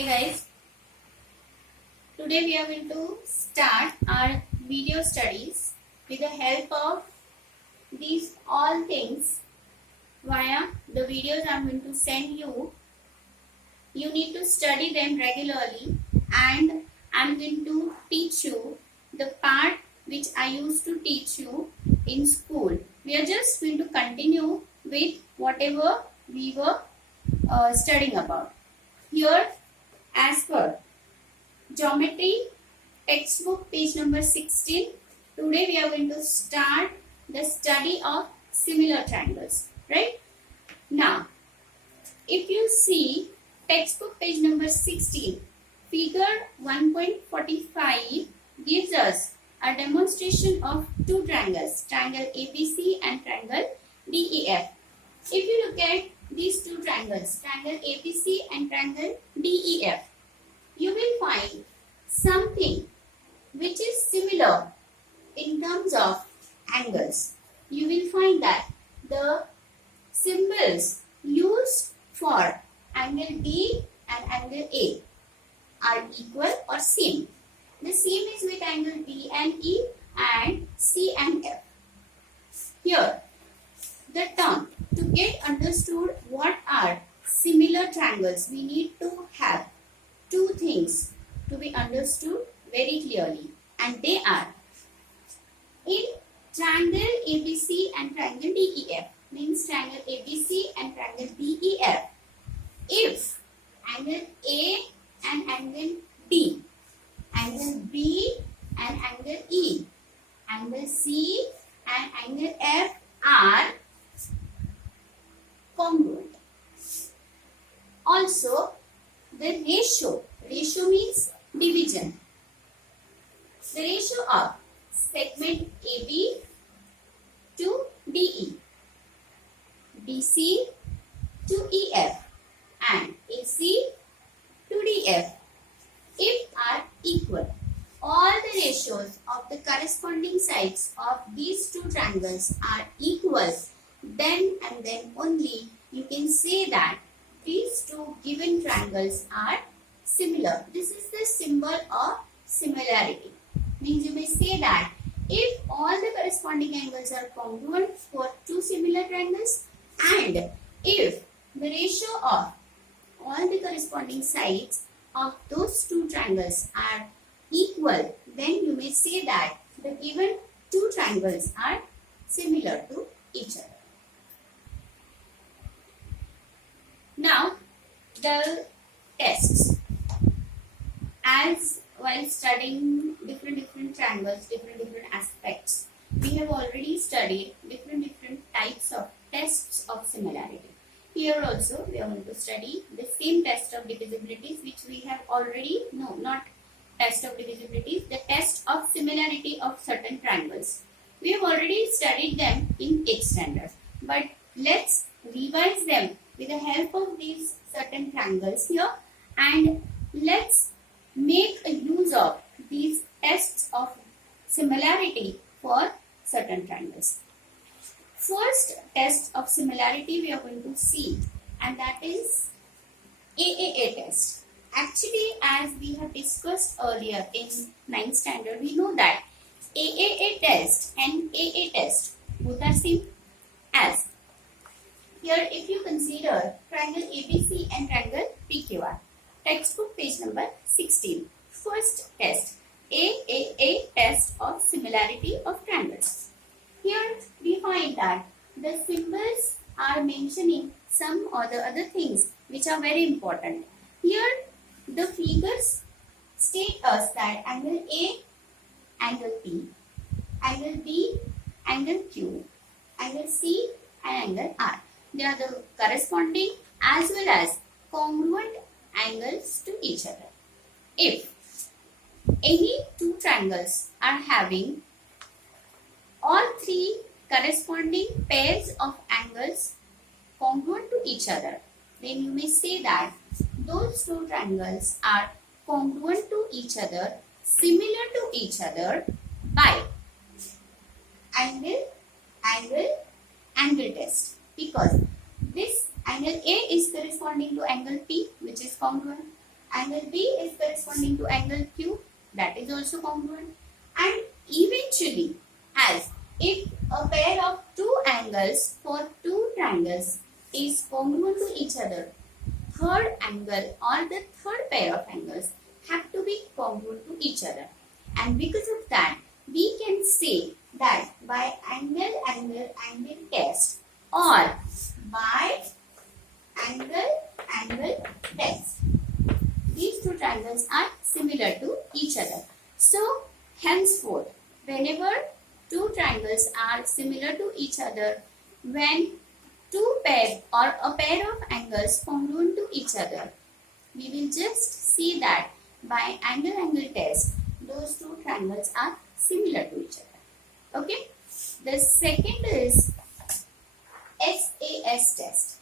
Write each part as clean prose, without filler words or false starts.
Hey guys, today we are going to start our video studies with the help of these all things via the videos I am going to send you. You need to study them regularly and I am going to teach you the part which I used to teach you in school. We are just going to continue with whatever we were studying about. Here, as per Geometry textbook page number 16. Today we are going to start the study of similar triangles. Right? Now, if you see textbook page number 16, figure 1.45 gives us a demonstration of two triangles, triangle ABC and triangle DEF. If you look at these two triangles, triangle ABC and triangle DEF, you will find something which is similar in terms of angles. You will find that the symbols used for angle D and angle A are equal or same. The same is with angle B and E and C and F. Here, the term to get understood what are similar triangles, we need to have two things to be understood very clearly, and they are in triangle ABC and triangle DEF, means triangle ABC and triangle DEF, if angle A and angle D, angle B and angle E, angle C and angle F are congruent. Also, the ratio means division. The ratio of segment AB to DE, BC to EF and AC to DF, if are equal, all the ratios of the corresponding sides of these two triangles are equal, then and then only you can say that these two given triangles are similar. This is the symbol of similarity. Means you may say that if all the corresponding angles are congruent for two similar triangles and if the ratio of all the corresponding sides of those two triangles are equal, then you may say that the given two triangles are similar to each other. Now, the tests. As while studying different triangles, different aspects, we have already studied different types of tests of similarity. Here also, we are going to study the same test of divisibilities which we have already, no, not test of divisibilities, the test of similarity of certain triangles. We have already studied them in 8th standard, but let's revise them with the help of these certain triangles here, and let's make a use of these tests of similarity for certain triangles. First test of similarity we are going to see, and that is AAA test. Actually, as we have discussed earlier in 9th standard, we know that AAA test and AA test both are same. As here, if you consider triangle ABC and triangle PQR, textbook page number 16, first test, AAA test of similarity of triangles. Here we find that the symbols are mentioning some or the other things which are very important. Here the figures state us that angle A, angle P, angle B, angle Q, angle C and angle R. They are the corresponding as well as congruent angles to each other. If any two triangles are having all three corresponding pairs of angles congruent to each other, then you may say that those two triangles are congruent to each other, similar to each other by angle test, because this angle A is corresponding to angle P, which is congruent. Angle B is corresponding to angle Q, that is also congruent. And eventually, as if a pair of two angles for two triangles is congruent to each other, third angle or the third pair of angles have to be congruent to each other. And because of that, we can say that by angle test or by angle test, these two triangles are similar to each other. So, henceforth, whenever two triangles are similar to each other, when two pair or a pair of angles congruent to each other, we will just see that by angle test, those two triangles are similar to each other. Okay. The second is SAS test.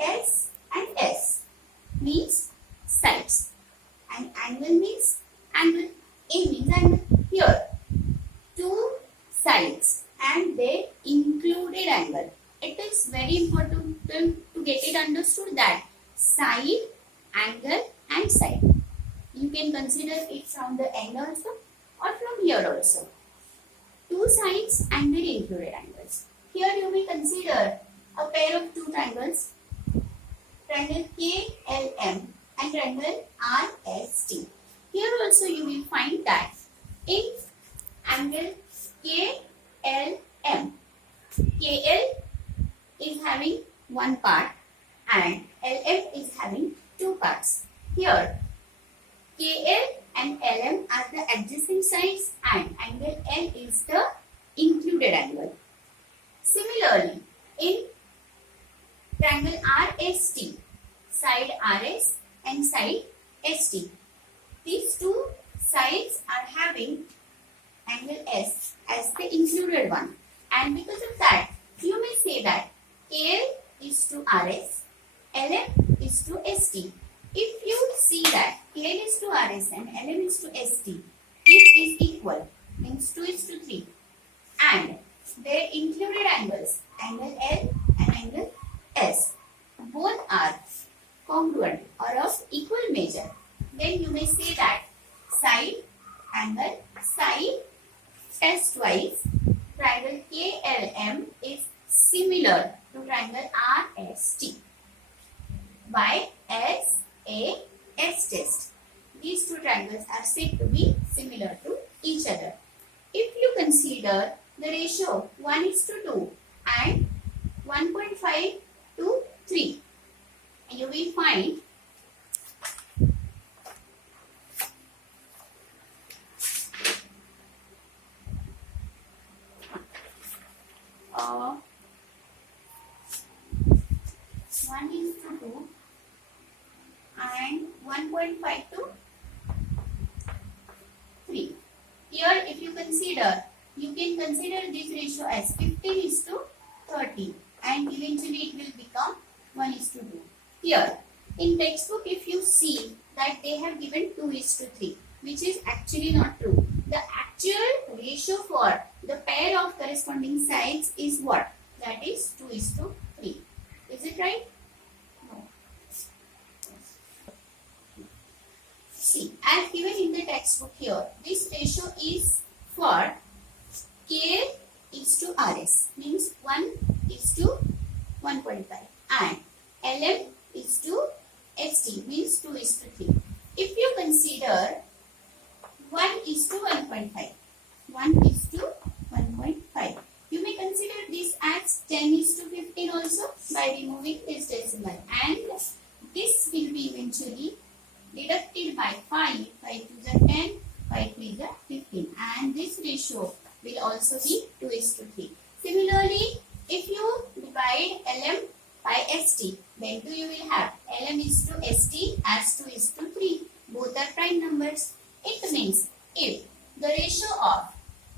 S and S means sides and angle means angle. A means angle. Here, two sides and their included angle. It is very important to get it understood that side, angle and side. You can consider it from the end also or from here also. Two sides and their included angles. Here you may consider a pair of two triangles, triangle KLM and triangle RST. Here also you will find that in angle KLM, KL is having one part and LM is having two parts. Here KL and LM are the adjacent sides and angle L is the included angle. Similarly, in triangle RST, side RS and side ST, these two sides are having angle S as the included one, and because of that you may say that KL is to RS, LM is to ST. If you see that KL is to RS and LM is to ST, it is equal, means 2 is to 3, and their included angles, angle L and angle S, both are congruent or of equal measure, then you may say that side, angle, side test wise, triangle KLM is similar to triangle RST by SAS test. These two triangles are said to be similar to each other. If you consider the ratio 1:2 and 1.5 to 3, you will find uh, 1:2 and 1.5 to 3. Here if you consider, you can consider this ratio as 15:30 and eventually it will become 1:2. Here in textbook if you see that they have given 2:3, which is actually not true. The actual ratio for the pair of corresponding sides is what? That is 2:3. Is it right? No. See, as given in the textbook here, this ratio is for K is to RS, means 1:1.5, and LM is to ST, means 2:3. If you consider 1:1.5, 1:1.5, you may consider this as 10:15 also by removing this decimal, and this will be eventually deducted by 5, 5 to the 10, 5 to the 15, and this ratio will also be 2:3. Similarly, if you divide LM by ST, then too you will have LM is to ST as 2:3. Both are prime numbers. It means if the ratio of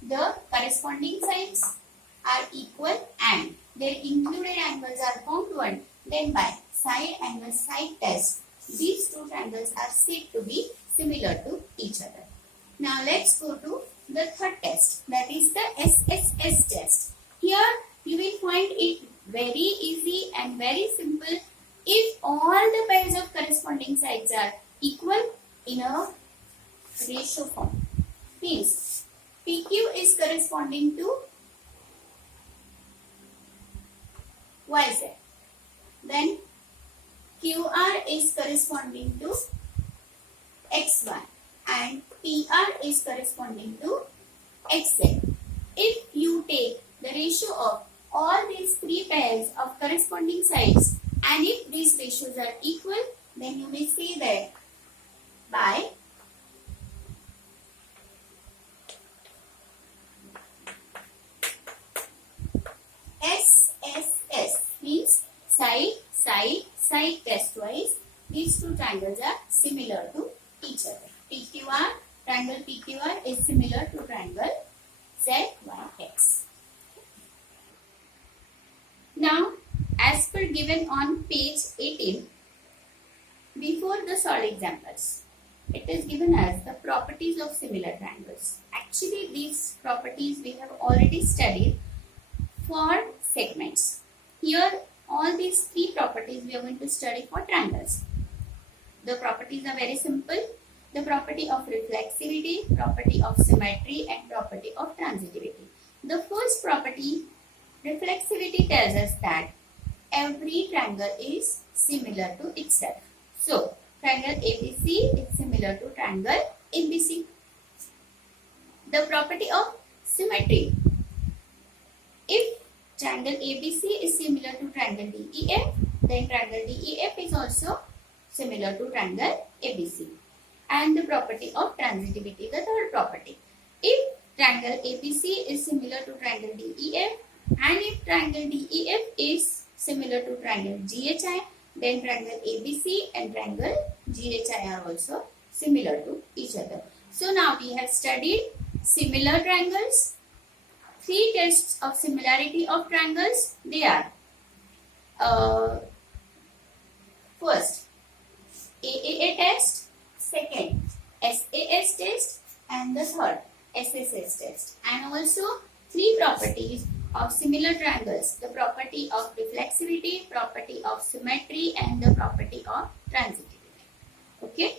the corresponding sides are equal and their included angles are congruent, then by side angle side test, these two triangles are said to be similar to each other. Now let's go to the third test, that is the SSS test. Here you will find it very easy and very simple if all the pairs of corresponding sides are equal in a ratio form, means PQ is corresponding to YZ, then QR is corresponding to XY and PR is corresponding to XZ. If you take the ratio of all these three pairs of corresponding sides and if these ratios are equal, then you may say that by SSS, means side, side, side test-wise, these two triangles are similar to each other. PQR, triangle PQR is similar to triangle ZYX. Now, as per given on page 18, before the solved examples, it is given as the properties of similar triangles. Actually, these properties we have already studied for segments. Here, all these three properties we are going to study for triangles. The properties are very simple. The property of reflexivity, property of symmetry and property of transitivity. The first property, reflexivity, tells us that every triangle is similar to itself. So, triangle ABC is similar to triangle ABC. The property of symmetry. If triangle ABC is similar to triangle DEF, then triangle DEF is also similar to triangle ABC. And the property of transitivity, the third property. If triangle ABC is similar to triangle DEF and if triangle DEF is similar to triangle GHI, then triangle ABC and triangle GHI are also similar to each other. So now we have studied similar triangles. Three tests of similarity of triangles. They are first AAA test, second SAS test and the third SSS test, and also three properties of similar triangles: the property of reflexivity, property of symmetry and the property of transitivity. Okay.